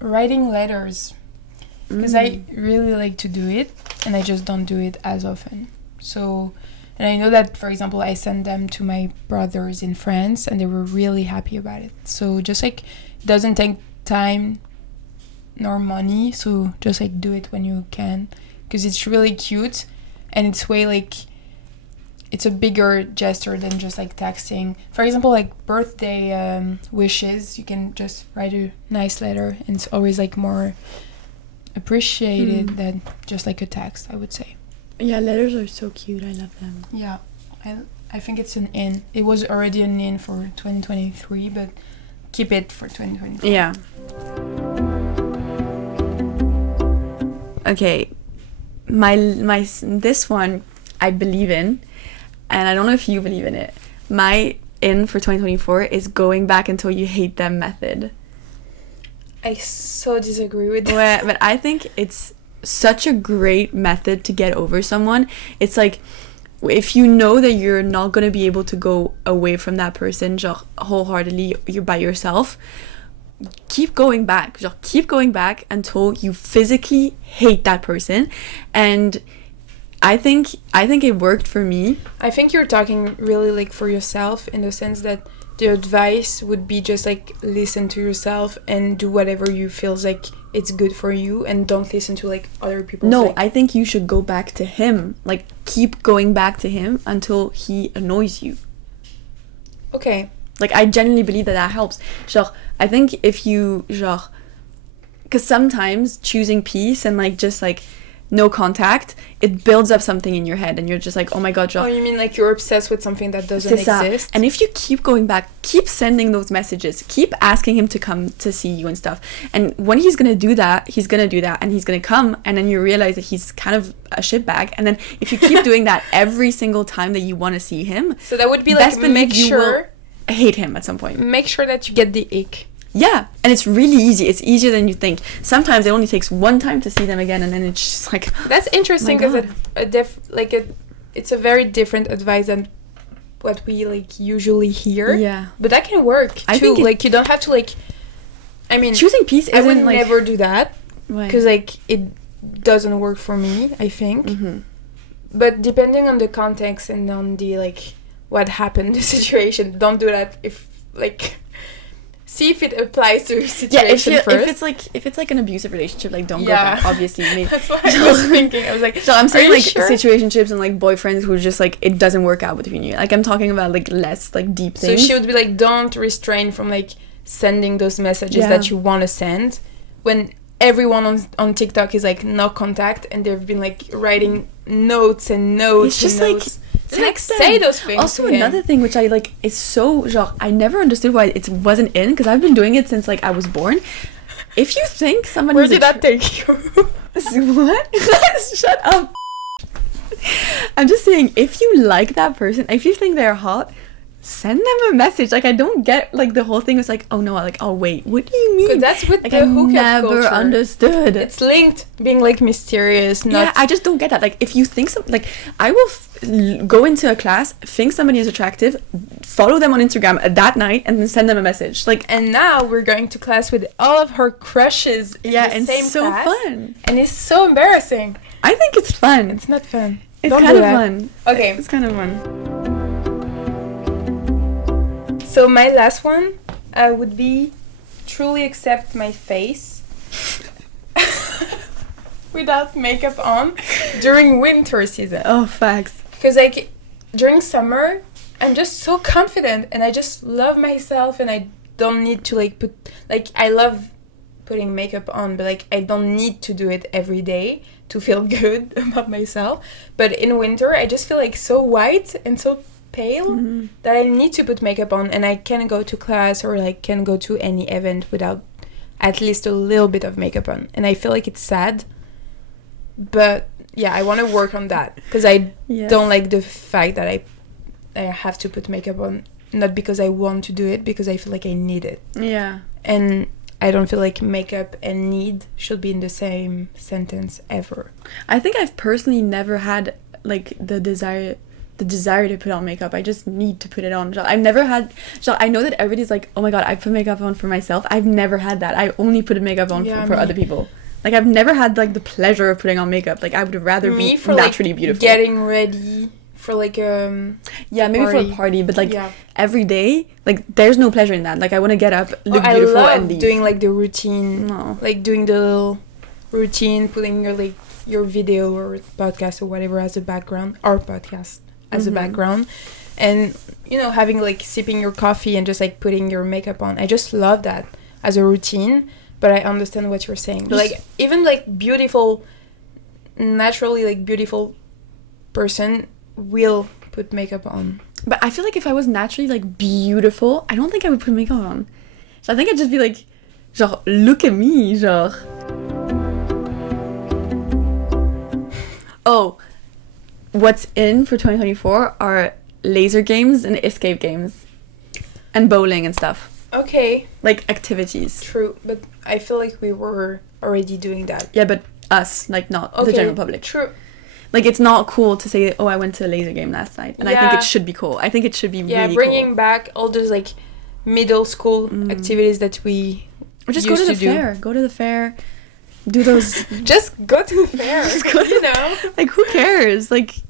writing letters because I really like to do it, and I just don't do it as often. So, and I know that, for example, I sent them to my brothers in France, and they were really happy about it. So just like, it doesn't take time nor money, so just like do it when you can, because it's really cute, and it's way like, it's a bigger gesture than just like texting. For example, like birthday wishes, you can just write a nice letter, and it's always like more appreciated than just like a text, I would say. Yeah, letters are so cute. I love them. Yeah, I think it's an in. It was already an in for 2023, but keep it for 2024. Yeah. Okay, my this one I believe in, and I don't know if you believe in it. My in for 2024 is going back until you hate them method. I so disagree with that. But I think it's such a great method to get over someone. It's like, if you know that you're not going to be able to go away from that person genre wholeheartedly, you're by yourself, keep going back until you physically hate that person. And I think it worked for me. I think you're talking really like for yourself, in the sense that the advice would be just like listen to yourself and do whatever you feels like it's good for you, and don't listen to like other people. No, like, I think you should go back to him. Like, keep going back to him until he annoys you. Okay. Like, I genuinely believe that helps. Genre, I think if you, because sometimes choosing peace and like just like no contact, it builds up something in your head, and you're just like, oh my god, genre. Oh, you mean like you're obsessed with something that doesn't exist? And if you keep going back, keep sending those messages, keep asking him to come to see you and stuff, and when he's gonna do that, and he's gonna come, and then you realize that he's kind of a shitbag, and then if you keep doing that every single time that you want to see him, so that would be like, make sure hate him at some point. Make sure that you get the ick. Yeah, and it's really easy. It's easier than you think. Sometimes it only takes one time to see them again, and then it's just like... That's interesting, because it's a very different advice than what we like usually hear. Yeah. But that can work too. I think like you don't have to like... I mean... Choosing peace isn't I would like... never do that. Because like it doesn't work for me, I think. Mm-hmm. But depending on the context and on the like what happened, the situation, don't do that if like... See if it applies to your situation first. If it's like an abusive relationship, like don't go back. Obviously, that's what I was thinking. I was like, so I'm saying like situationships and like boyfriends who just like it doesn't work out between you. Like I'm talking about like less like deep things. So she would be like, don't restrain from like sending those messages that you want to send. When everyone on TikTok is like no contact, and they've been like writing notes and notes. It's just and notes. Like. Text them. Say those things. Also, another thing which I like is so genre. I never understood why it wasn't in, because I've been doing it since like I was born. If you think somebody, where did that take you? What? Shut up. I'm just saying, if you like that person, if you think they're hot, send them a message. Like I don't get like the whole thing was like, oh no, like oh wait, what do you mean? But that's with like, the hookup never culture. Understood. It's linked, being like mysterious. Not I just don't get that. Like if you think like I will go into a class, think somebody is attractive, follow them on Instagram that night, and then send them a message. Like, and now we're going to class with all of her crushes in the same so class, fun, and it's so embarrassing. I think it's fun. It's not fun. It's kind of fun. Okay, it's kind of fun. So my last one would be truly accept my face without makeup on during winter season. Oh, facts. Because like during summer, I'm just so confident and I just love myself, and I don't need to like put like I love putting makeup on, but like I don't need to do it every day to feel good about myself. But in winter, I just feel like so white and so pale that I need to put makeup on, and I can't go to class or like can't go to any event without at least a little bit of makeup on, and I feel like it's sad. But yeah, I want to work on that, because I don't like the fact that I have to put makeup on, not because I want to do it, because I feel like I need it. Yeah. And I don't feel like makeup and need should be in the same sentence ever. I think I've personally never had like the desire to put on makeup. I just need to put it on. I've never had, I know that everybody's like, oh my god, I put makeup on for myself. I've never had that. I only put makeup on for other people. Like I've never had like the pleasure of putting on makeup. Like I would rather be naturally like, beautiful. Getting ready for like maybe for a party, but like every day, like there's no pleasure in that. Like I want to get up, look beautiful, and leave. Doing like the routine, like doing the little routine, putting your video or podcast or whatever as a background, our podcast as a background, and having like sipping your coffee and just like putting your makeup on. I just love that as a routine. But I understand what you're saying. But like even like naturally like beautiful person will put makeup on. But I feel like if I was naturally like beautiful, I don't think I would put makeup on. So I think I'd just be like, genre, look at me, genre. Oh, what's in for 2024 are laser games and escape games. And bowling and stuff. Okay. Like activities. True, but I feel like we were already doing that. Yeah, but us, like not the general public. True. Like it's not cool to say, oh, I went to a laser game last night. And I think it should be cool. I think it should be really cool. Yeah, bringing back all those like middle school activities that we or just go to the fair. Go to the fair. Do those. Just go to the fair. Like who cares? Like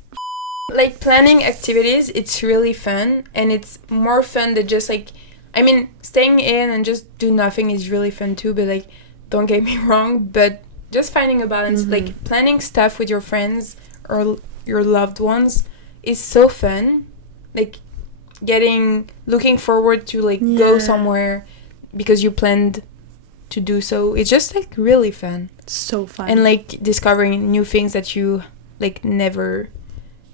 planning activities, it's really fun, and it's more fun than just like, I mean, staying in and just do nothing is really fun too, but like, don't get me wrong, but just finding a balance, like planning stuff with your friends or your loved ones is so fun. Like looking forward to like go somewhere because you planned to do so. It's just like really fun. So fun. and like discovering new things that you like never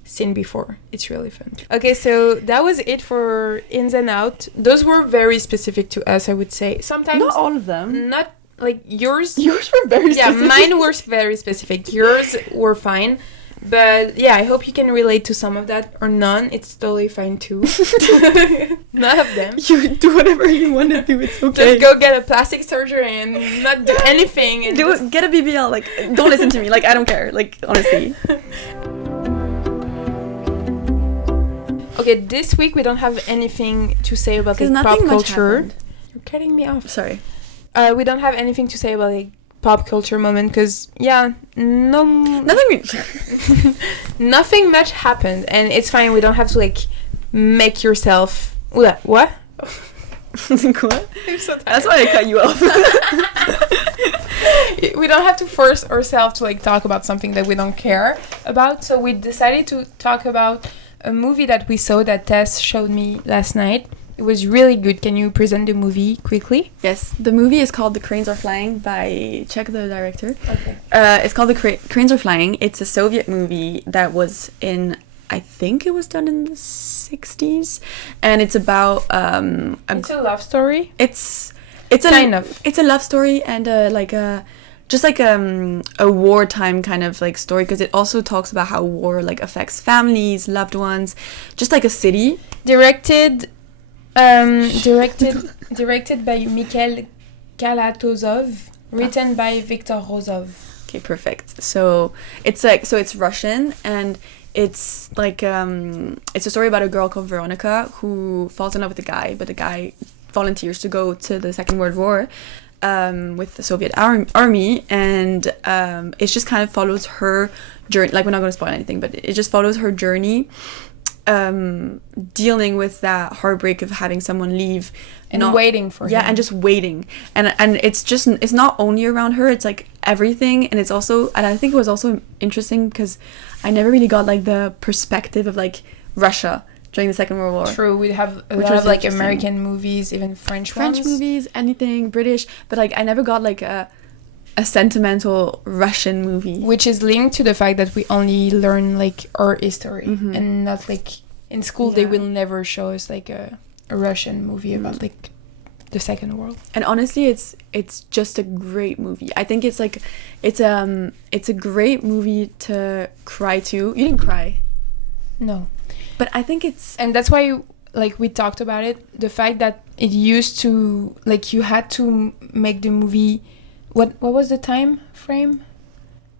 seen before. It's really fun. Okay, so that was it for ins and out. Those were very specific to us, I would say. Sometimes not all of them. not like yours. Yours were very specific. Yeah, mine were very specific. Yours were fine. But yeah, I hope you can relate to some of that or none. It's totally fine too. None of them. You do whatever you want to do. It's okay. Just go get a plastic surgery and not do anything. And Get a BBL. Like, don't listen to me. Like, I don't care. Like, honestly. Okay, this week we don't have anything to say about like pop culture. You're cutting me off. Sorry. We don't have anything to say about like pop culture moment because nothing much happened, and it's fine. We don't have to like make yourself what What? I'm so tired. That's why I cut you off. We don't have to force ourselves to like talk about something that we don't care about, so we decided to talk about a movie that we saw that Tess showed me last night. It was really good. Can you present the movie quickly? Yes, the movie is called The Cranes Are Flying by... Check the director. Okay. It's called The Cranes Are Flying. It's a Soviet movie that was in... I think it was done in the 60s. And it's about... It's a love story? It's kind of. It's a love story and a wartime kind of like story, because it also talks about how war like affects families, loved ones, just like a city. Directed by Mikhail Kalatozov, written by Viktor Rozov. Okay, perfect. So it's Russian, and it's like it's a story about a girl called Veronica who falls in love with a guy, but the guy volunteers to go to the Second World War with the Soviet army, and it just kind of follows her journey. Like, we're not going to spoil anything, but it just follows her journey, dealing with that heartbreak of having someone leave and waiting for him. And just waiting, and it's not only around her, it's like everything. And it's also, and I think it was also interesting because I never really got like the perspective of like Russia during the Second World War. True, we have a lot of like American movies, even French ones. Movies, anything British, but like I never got like a sentimental Russian movie, which is linked to the fact that we only learn like our history, and not like in school they will never show us like a Russian movie about like the Second World. And honestly, it's just a great movie. I think it's like it's a great movie to cry to. You didn't cry? No. But I think it's... And that's why, like, we talked about it. The fact that it used to... Like, you had to make the movie... What was the time frame?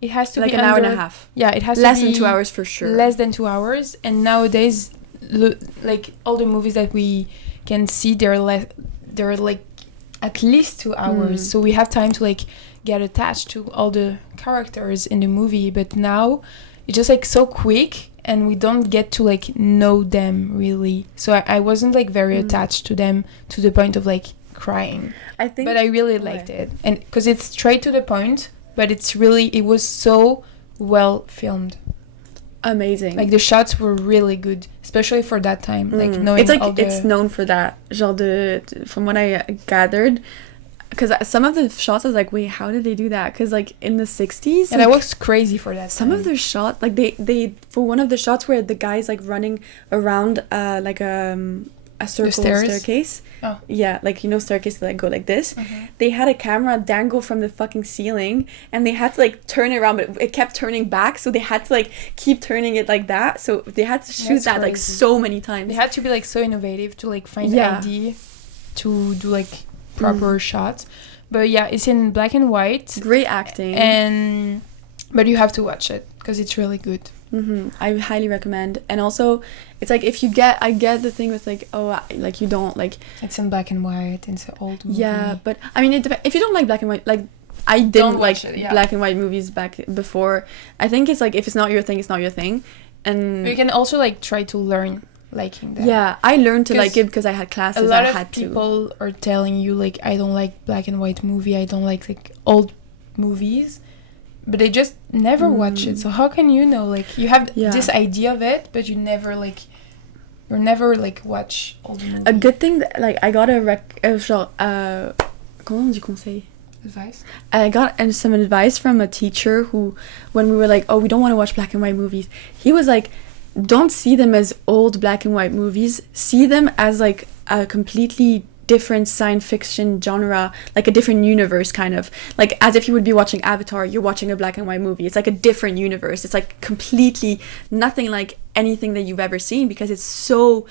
It has to like be an hour and a half. Yeah, it has less to be... than 2 hours for sure. Less than 2 hours. And nowadays, like, all the movies that we can see, they're like, at least 2 hours. So we have time to, like, get attached to all the characters in the movie. But now, it's just, like, so quick... And we don't get to, like, know them, really. So I wasn't, like, very attached to them to the point of, like, crying. But I really liked it. And because it's straight to the point, but it was so well filmed. Amazing. Like, the shots were really good, especially for that time. Like, knowing it's like, all it's known for that. Genre from what I gathered... Because some of the shots, I was like, wait, how did they do that? Because, like, in the 60s... And I was crazy for that Some of their shots, like, they... For one of the shots where the guy's, like, running around, like, a circle staircase. Oh. Yeah, like, you know, staircase that, like, go like this. They had a camera dangle from the fucking ceiling, and they had to, like, turn it around, but it kept turning back, so they had to, like, keep turning it like that. So they had to shoot that, like, so many times. They had to be, like, so innovative to, like, find an idea to do, like... proper shots, but yeah, it's in black and white. Great acting, but you have to watch it because it's really good. I highly recommend. And also, it's like if you I get the thing with like, like you don't like. It's in black and white. It's an old movie. Yeah, but I mean, if you don't like black and white, like I didn't like black and white movies back before. I think it's like if it's not your thing, it's not your thing, and but you can also like try to learn. Liking that. Yeah, I learned to like it because I had classes. A lot of people are telling you like I don't like black and white movie. I don't like old movies, but they just never watch it. So how can you know? Like you have this idea of it, but you never like watch all the movies. A good thing that, like I got a genre comment on dit conseil? Advice? I got some advice from a teacher who, when we were like, oh, we don't want to watch black and white movies, he was like, don't see them as old black and white movies. See them as like a completely different science fiction genre, like a different universe, kind of. Like as if you would be watching Avatar, you're watching a black and white movie. It's like a different universe. It's like completely nothing like anything that you've ever seen, because it's so...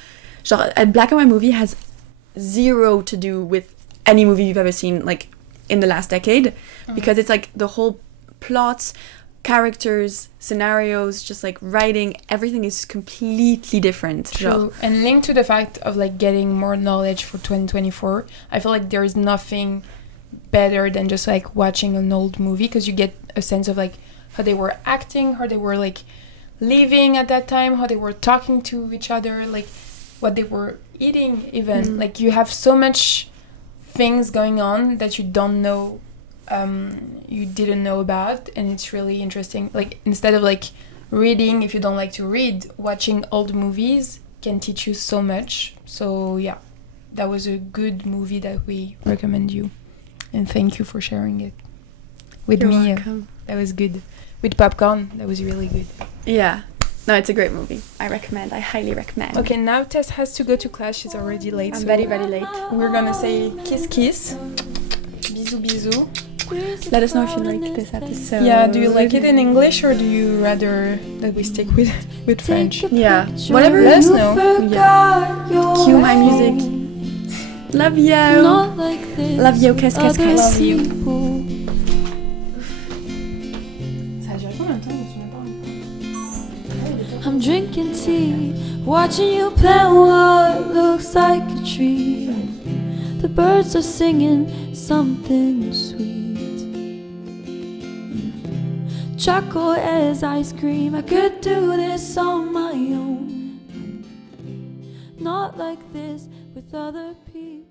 Genre, a black and white movie has zero to do with any movie you've ever seen, like, in the last decade, because it's like the whole plots, characters, scenarios, just like writing, everything is completely different. True. And linked to the fact of like getting more knowledge for 2024, I feel like there is nothing better than just like watching an old movie, because you get a sense of like how they were acting, how they were like living at that time, how they were talking to each other, like what they were eating even. Like you have so much things going on that you don't know, you didn't know about, and it's really interesting. Like instead of like reading, if you don't like to read, watching old movies can teach you so much. So yeah, that was a good movie that we recommend you, and thank you for sharing it with You're me. welcome. That was good. With popcorn, that was really good. Yeah. No, it's a great movie. I highly recommend. Okay, now Tess has to go to class. She's already late. I'm so very, very late. We're gonna say kiss kiss. Bisous bisous. Let us know if you like this episode. Yeah, do you like it in English or do you rather that we stick with French? Yeah, whatever. Let us know. Yeah. Cue my music. Love you. Love you. Kiss, kiss, kiss. Love you. I'm drinking tea, watching you plant what looks like a tree. The birds are singing something sweet. Chocolate as ice cream, I could do this on my own. Not like this with other people.